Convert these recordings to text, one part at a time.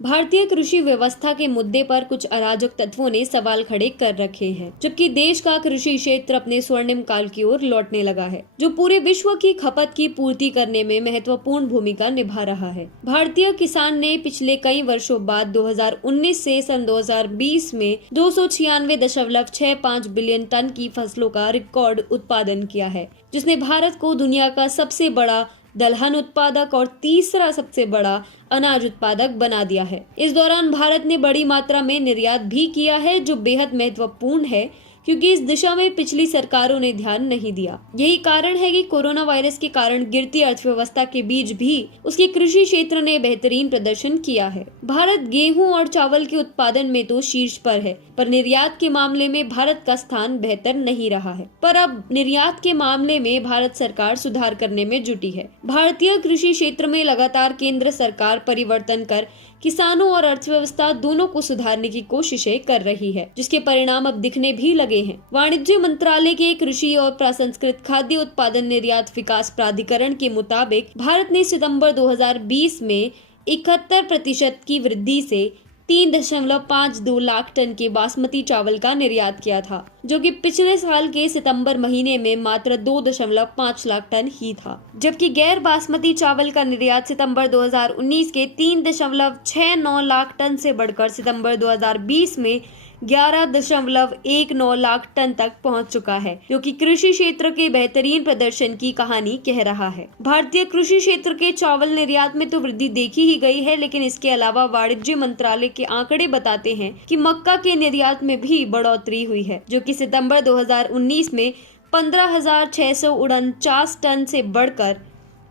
भारतीय कृषि व्यवस्था के मुद्दे पर कुछ अराजक तत्वों ने सवाल खड़े कर रखे हैं, जबकि देश का कृषि क्षेत्र अपने स्वर्णिम काल की ओर लौटने लगा है, जो पूरे विश्व की खपत की पूर्ति करने में महत्वपूर्ण भूमिका निभा रहा है। भारतीय किसान ने पिछले कई वर्षों बाद 2019 से सन 2020 में 296.65 बिलियन टन की फसलों का रिकॉर्ड उत्पादन किया है, जिसने भारत को दुनिया का सबसे बड़ा दलहन उत्पादक और तीसरा सबसे बड़ा अनाज उत्पादक बना दिया है। इस दौरान भारत ने बड़ी मात्रा में निर्यात भी किया है, जो बेहद महत्वपूर्ण है क्योंकि इस दिशा में पिछली सरकारों ने ध्यान नहीं दिया। यही कारण है कि कोरोना वायरस के कारण गिरती अर्थव्यवस्था के बीच भी उसके कृषि क्षेत्र ने बेहतरीन प्रदर्शन किया है। भारत गेहूं और चावल के उत्पादन में तो शीर्ष पर है, पर निर्यात के मामले में भारत का स्थान बेहतर नहीं रहा है। पर अब निर्यात के मामले में भारत सरकार सुधार करने में जुटी है। भारतीय कृषि क्षेत्र में लगातार केंद्र सरकार परिवर्तन कर किसानों और अर्थव्यवस्था दोनों को सुधारने की कोशिशें कर रही है, जिसके परिणाम अब दिखने भी लगे हैं। वाणिज्य मंत्रालय के कृषि और प्रसंस्कृत खाद्य उत्पादन निर्यात विकास प्राधिकरण के मुताबिक भारत ने सितंबर 2020 में 71% की वृद्धि से 3.52 लाख टन के बासमती चावल का निर्यात किया था, जो कि पिछले साल के सितंबर महीने में मात्र 2.5 लाख टन ही था। जबकि गैर बासमती चावल का निर्यात सितंबर 2019 के 3.69 लाख टन से बढ़कर सितंबर 2020 में 11.19 लाख टन तक पहुंच चुका है, जो कि कृषि क्षेत्र के बेहतरीन प्रदर्शन की कहानी कह रहा है। भारतीय कृषि क्षेत्र के चावल निर्यात में तो वृद्धि देखी ही गई है, लेकिन इसके अलावा वाणिज्य मंत्रालय के आंकड़े बताते हैं कि मक्का के निर्यात में भी बढ़ोतरी हुई है, जो कि सितंबर 2019 में 15,649 टन से बढ़कर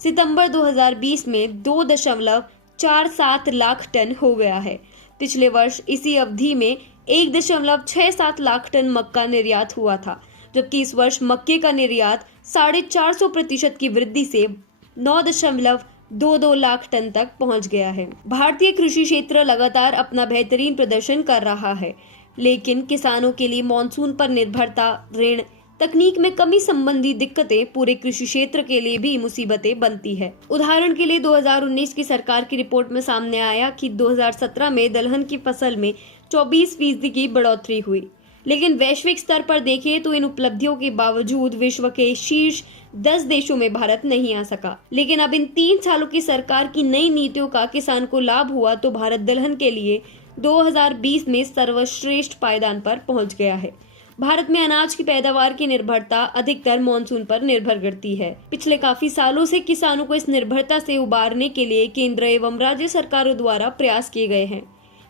सितंबर 2020 में 2.47 लाख टन हो गया है। पिछले वर्ष इसी अवधि में 1.67 लाख टन मक्का निर्यात हुआ था, जबकि इस वर्ष मक्के का निर्यात 450% की वृद्धि से 9.22 लाख टन तक पहुंच गया है। भारतीय कृषि क्षेत्र लगातार अपना बेहतरीन प्रदर्शन कर रहा है, लेकिन किसानों के लिए मानसून पर निर्भरता, ऋण, तकनीक में कमी संबंधी दिक्कतें पूरे कृषि क्षेत्र के लिए भी मुसीबतें बनती है। उदाहरण के लिए 2019 की सरकार की रिपोर्ट में सामने आया कि 2017 में दलहन की फसल में 24% की बढ़ोतरी हुई, लेकिन वैश्विक स्तर पर देखें तो इन उपलब्धियों के बावजूद विश्व के शीर्ष 10 देशों में भारत नहीं आ सका। लेकिन अब इन 3 सालों की सरकार की नई नीतियों का किसान को लाभ हुआ तो भारत दलहन के लिए 2020 में सर्वश्रेष्ठ पायदान पर पहुंच गया है। भारत में अनाज की पैदावार की निर्भरता अधिकतर मानसून पर निर्भर करती है। पिछले काफी सालों से किसानों को इस निर्भरता से उबारने के लिए केंद्र एवं राज्य सरकारों द्वारा प्रयास किए गए हैं,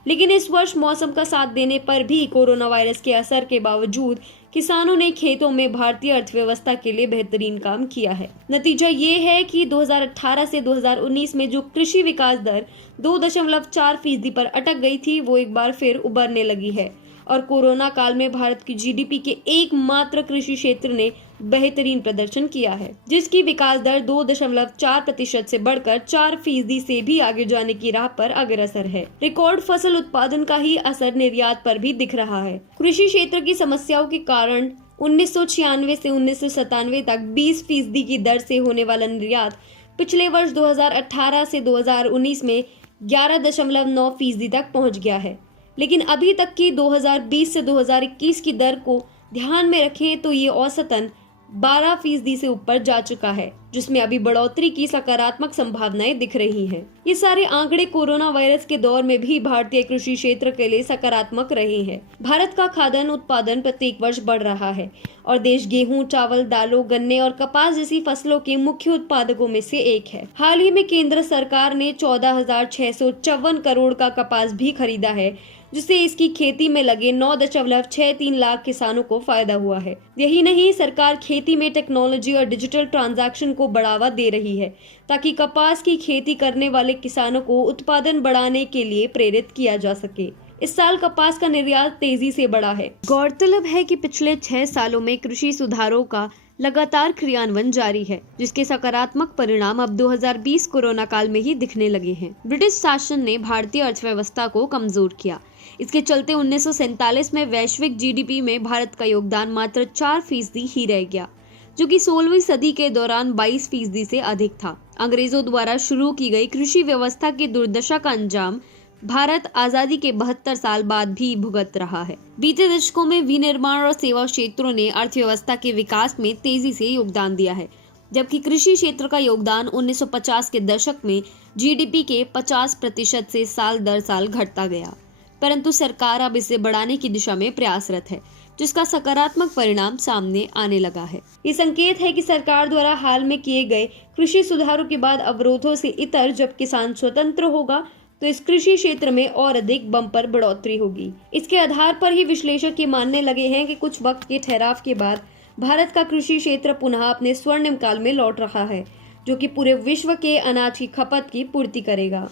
लेकिन इस वर्ष मौसम का साथ देने पर भी कोरोना वायरस के असर के बावजूद किसानों ने खेतों में भारतीय अर्थव्यवस्था के लिए बेहतरीन काम किया है। नतीजा ये है कि 2018 से 2019 में जो कृषि विकास दर 2.4% पर अटक गई थी, वो एक बार फिर उबरने लगी है और कोरोना काल में भारत की जीडीपी के एकमात्र कृषि क्षेत्र ने बेहतरीन प्रदर्शन किया है, जिसकी विकास दर 2.4% से बढ़कर 4% से भी आगे जाने की राह पर अग्रसर है। रिकॉर्ड फसल उत्पादन का ही असर निर्यात पर भी दिख रहा है। कृषि क्षेत्र की समस्याओं के कारण 1996 से 1997 तक 20% की दर से होने वाला निर्यात पिछले वर्ष 2018 से 2019 में 11.9% तक पहुंच गया है। लेकिन अभी तक की 2020 से 2021 की दर को ध्यान में रखें तो ये औसतन 12% से ऊपर जा चुका है, जिसमें अभी बढ़ोतरी की सकारात्मक संभावनाएं दिख रही हैं। ये सारे आंकड़े कोरोना वायरस के दौर में भी भारतीय कृषि क्षेत्र के लिए सकारात्मक रहे हैं। भारत का खाद्यान्न उत्पादन प्रत्येक वर्ष बढ़ रहा है और देश गेहूं, चावल, दालों, गन्ने और कपास जैसी फसलों के मुख्य उत्पादकों में से एक है। हाल ही में केंद्र सरकार ने 14,654 करोड़ का कपास भी खरीदा है, जिससे इसकी खेती में लगे 9.63 लाख किसानों को फायदा हुआ है। यही नहीं, सरकार खेती में टेक्नोलॉजी और डिजिटल ट्रांजैक्शन को बढ़ावा दे रही है ताकि कपास की खेती करने वाले किसानों को उत्पादन बढ़ाने के लिए प्रेरित किया जा सके। इस साल कपास का निर्यात तेजी से बढ़ा है। गौरतलब है कि पिछले 6 सालों में कृषि सुधारों का लगातार क्रियान्वयन जारी है, जिसके सकारात्मक परिणाम अब 2020 कोरोना काल में ही दिखने लगे हैं। ब्रिटिश शासन ने भारतीय अर्थव्यवस्था को कमजोर किया। इसके चलते 1947 में वैश्विक जीडीपी में भारत का योगदान मात्र 4% ही रह गया, जो कि 16वीं सदी के दौरान 22% से अधिक था। अंग्रेजों द्वारा शुरू की गई कृषि व्यवस्था की दुर्दशा का अंजाम भारत आजादी के 72 साल बाद भी भुगत रहा है। बीते दशकों में विनिर्माण और सेवा क्षेत्रों ने अर्थव्यवस्था के विकास में तेजी से योगदान दिया है, जबकि कृषि क्षेत्र का योगदान 1950 के दशक में जीडीपी के 50% से साल दर साल घटता गया। परंतु सरकार अब इसे बढ़ाने की दिशा में प्रयासरत है, जिसका सकारात्मक परिणाम सामने आने लगा है। ये संकेत है कि सरकार द्वारा हाल में किए गए कृषि सुधारों के बाद अवरोधों से इतर जब किसान स्वतंत्र होगा तो इस कृषि क्षेत्र में और अधिक बम्पर बढ़ोतरी होगी। इसके आधार पर ही विश्लेषक ये मानने लगे हैं कि कुछ वक्त के ठहराव के बाद भारत का कृषि क्षेत्र पुनः अपने स्वर्णिम काल में लौट रहा है, जो कि पूरे विश्व के अनाज की खपत की पूर्ति करेगा।